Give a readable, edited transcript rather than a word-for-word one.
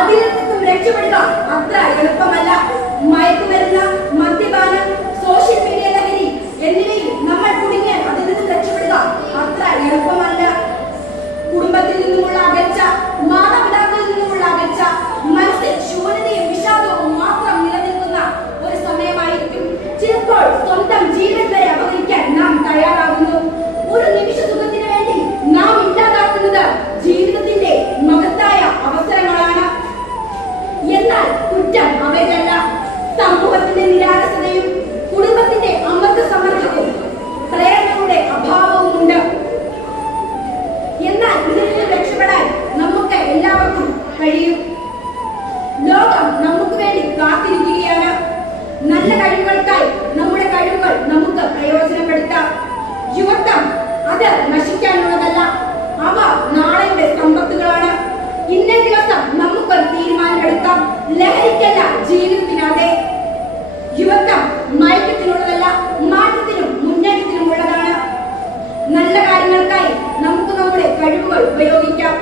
അതിൽ നിന്നും രക്ഷപ്പെടുക അത്ര എളുപ്പമല്ല. മയക്കുമരുന്ന്, മദ്യപാനം, സോഷ്യൽ മീഡിയ ലഹരി എന്നിവയിൽ നമ്മൾ കുടുങ്ങി അതിൽ നിന്നും രക്ഷപ്പെടുക അത്ര എളുപ്പമല്ല. കുടുംബത്തിൽ നിന്നുമുള്ള അകൽച്ച, മാതാപിതാക്കളിൽ നിന്നുമുള്ള അകൽച്ച, മനസ്സിൽ ശൂന്യതയും വിഷാദവും മാത്രം നിലനിൽക്കുന്ന ഒരു സമയമായിരിക്കും. ചിലപ്പോൾ സ്വന്തം ജീവൻ വരെ അപഹരിക്കാൻ നാം തയ്യാറാകുന്നു. ഒരു നിമിഷ സുഖത്തിന് വേണ്ടി നാം ഇല്ലാതാക്കുന്നത് ജീവിതത്തിന്റെ മഹത്തായ അവസരങ്ങളാണ്. എന്നാൽ കുറ്റം അവരല്ല. സമൂഹത്തിന്റെ നിരാലസതയും കുടുംബത്തിന്റെ അമൃത സമ്മർദ്ദവും പ്രേരണയുടെ അഭാവവും ഉണ്ട്. എന്നാൽ ഇതിൽ നിന്ന് രക്ഷപ്പെടാൻ നമുക്ക് എല്ലാവർക്കും കഴിയും. ലോകം നമുക്ക് വേണ്ടി കാത്തിരിക്കുകയാണ്. നല്ല കഴിവുകൾക്കായി നമ്മുടെ കഴിവുകൾ നമുക്ക് പ്രയോജനപ്പെടുത്താം. യുവത്വം അത് നശിക്കാനുള്ളതല്ല, അവ നാളെയുടെ സമ്പത്തുകളാണ്. ഇന്നേ ദിവസം നമുക്കൊരു തീരുമാനമെടുക്കാം. ലഹരിക്കല്ല, ജീവിതത്തിനാതെ. യുവത്വം മയക്കത്തിനുള്ളതല്ല, മാറ്റത്തിനും മുന്നേറ്റത്തിനുമുള്ളതാണ്. നല്ല കാര്യങ്ങൾക്കായി നമുക്ക് നമ്മുടെ കഴിവുകൾ ഉപയോഗിക്കാം.